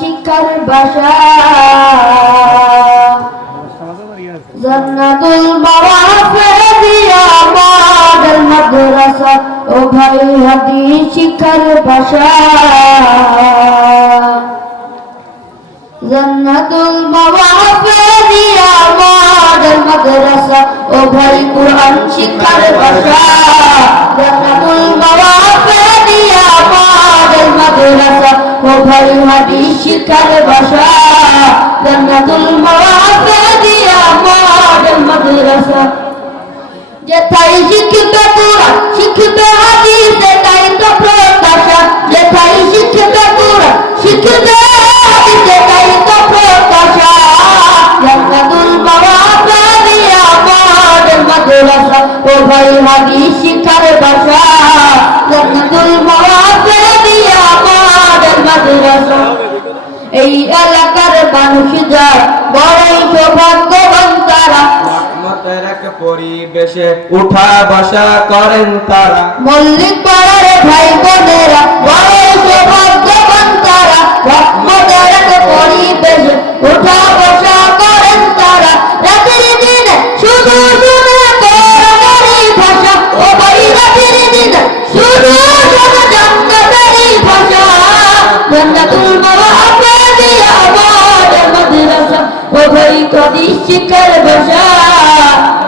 শিক্ষার বাসা জান্নাতুল মাওয়াফিয়া মডেল মাদ্রাসা ও ভাই হাদিস শিক্ষার বাসা জান্নাতুল মাওয়াফিয়া মডেল মাদ্রাসা ও ভাই কুরআন শিক্ষার বাসা জান্নাতুল মাওয়াফিয়া মডেল মাদ্রাসা ও ভাই হাদিস শিক্ষার বাসা জান্নাতুল মাওয়াফিয়া মডেল মাদ্রাসা যেথায় শিখবে কুরআন শিখবে হাদিস সেটাই তো প্রত্যাশা যেথায় শিখবে কুরআন শিখবে হাদিস সেটাই তো প্রত্যাশা জান্নাতুল মাওয়াফিয়া মডেল মাদ্রাসা ও ভাই হাদিস শিক্ষার বাসা জান্নাতুল মাওয়াফিয়া মডেল মাদ্রাসা এই এলাকার মানুষ যার বড়ই সৌভাগ্যবান তারা রহমতের এক পরিবেশে উঠা বসা করেন তারা মল্লিক পাড়ার ভাই বোনেরা বড়ই সৌভাগ্যবান তারা রহমতের এক পরিবেশে উঠা বসা করেন তারা রাতের দিনে শুধু শুনে কোরআনেরই ভাষা ও ভাই রাতের দিনে শুধু শুনে জান্নাতেরই ভাষা জান্নাতুল মাওয়াফিয়া মডেল মাদ্রাসা ও ভাই হাদিস শিক্ষার বাসা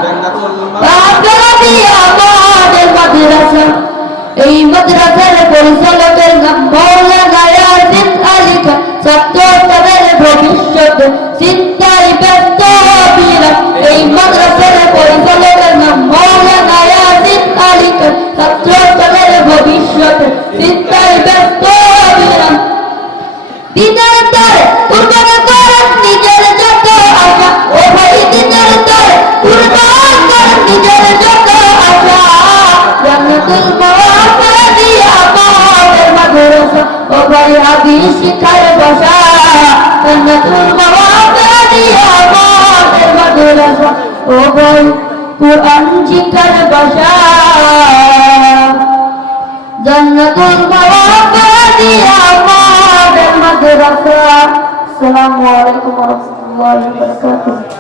জান্নাতুল মাওয়াফিয়া মডেল মাদ্রাসা এই মাদ্রাসার পরিচালকের নাম মাওলানা ইয়াসিন আলী খান ছাত্র তাদের ভবিষ্যৎ চিন্তায় ব্যস্ত বিরাট এই মাদ্রাসার পরিচালকের নাম মাওলানা ইয়াসিন আলী খান ছাত্র তাদের ভবিষ্যৎ চিন্তায় ব্যস্ত বিরাট দিনের তরে কুরবান করেন নিজের যত আশা ও ভাই দিনের তরে কুরবান করেন নিজের যত আশা জান্নাতুল মাওয়াফিয়া মডেল মাদ্রাসা ও ভাই হাদিস শিক্ষার বাসা জান্নাতুল মাওয়াফিয়া মডেল মাদ্রাসা ও ভাই কুরআন শিক্ষার বাসা জান্নাতুল মাওয়াফিয়া মডেল মাদ্রাসা। আসসালামু আলাইকুম ওয়া রাহমাতুল্লাহি ওয়া বারাকাতুহু।